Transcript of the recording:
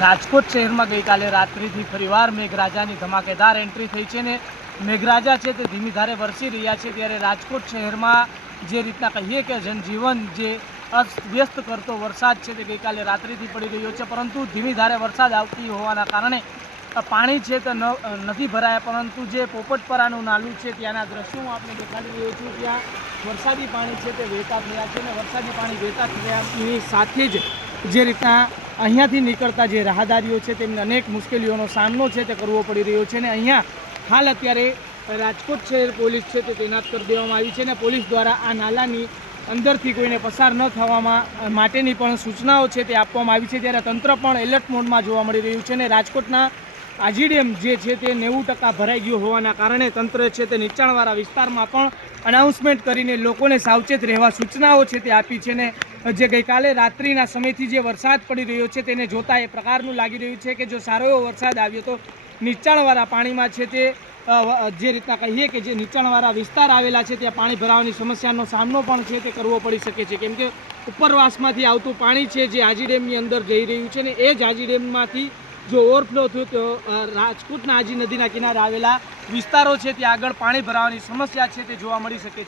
રાજકોટ શહેરમાં ગઈકાલે રાત્રિથી ફરીવાર મેઘરાજાની ધમાકેદાર એન્ટ્રી થઈ છે ને મેઘરાજા છે તે ધીમી ધારે વરસી રહ્યા છે। ત્યારે રાજકોટ શહેરમાં જે રીતના કહીએ કે જનજીવન જે અસ્તવ્યસ્ત કરતો વરસાદ છે તે ગઈકાલે રાત્રિથી પડી રહ્યો છે, પરંતુ ધીમી ધારે વરસાદ આવતી હોવાના કારણે પાણી છે તે નથી ભરાયા। પરંતુ જે પોપટપરાનું નાલું છે ત્યાંના દ્રશ્યો હું આપને દેખાડી રહ્યો છું। ત્યાં વરસાદી પાણી છે તે વહેતા થયા છે અને વરસાદી પાણી વહેતા થયાની સાથે જ જે રીતના અહીંયાથી નીકળતા જે રાહદારીઓ છે તેમને અનેક મુશ્કેલીઓનો સામનો છે તે કરવો પડી રહ્યો છે અને અહીંયા હાલ અત્યારે રાજકોટ શહેર પોલીસ છે તે તૈનાત કરી દેવામાં આવી છે અને પોલીસ દ્વારા આ નાલાની અંદરથી કોઈને પસાર ન થવામાં માટેની પણ સૂચનાઓ છે તે આપવામાં આવી છે। ત્યારે તંત્ર પણ એલર્ટ મોડમાં જોવા મળી રહ્યું છે અને રાજકોટના આજી ડેમ જે છે તે 90% ભરાઈ ગયો હોવાના કારણે તંત્ર છે તે નીચાણવાળા વિસ્તારમાં પણ અનાઉન્સમેન્ટ કરીને લોકોને સાવચેત રહેવા સૂચનાઓ છે તે આપી છે ને જે ગઈકાલે રાત્રિના સમયથી જે વરસાદ પડી રહ્યો છે તેને જોતાં એ પ્રકારનું લાગી રહ્યું છે કે જો સારો એવો વરસાદ આવ્યો તો નીચાણવાળા પાણીમાં છે તે જે રીતના કહીએ કે જે નીચાણવાળા વિસ્તાર આવેલા છે ત્યાં પાણી ભરાવાની સમસ્યાનો સામનો પણ છે તે કરવો પડી શકે છે, કેમ કે ઉપરવાસમાંથી આવતું પાણી છે જે આજી ડેમની અંદર જઈ રહ્યું છે ને એ જ આજી ડેમમાંથી જો ઓવરફ્લો થયો તો રાજકોટના આજી નદીના કિનારે આવેલા વિસ્તારો છે ત્યાં આગળ પાણી ભરાવાની સમસ્યા છે તે જોવા મળી શકે છે।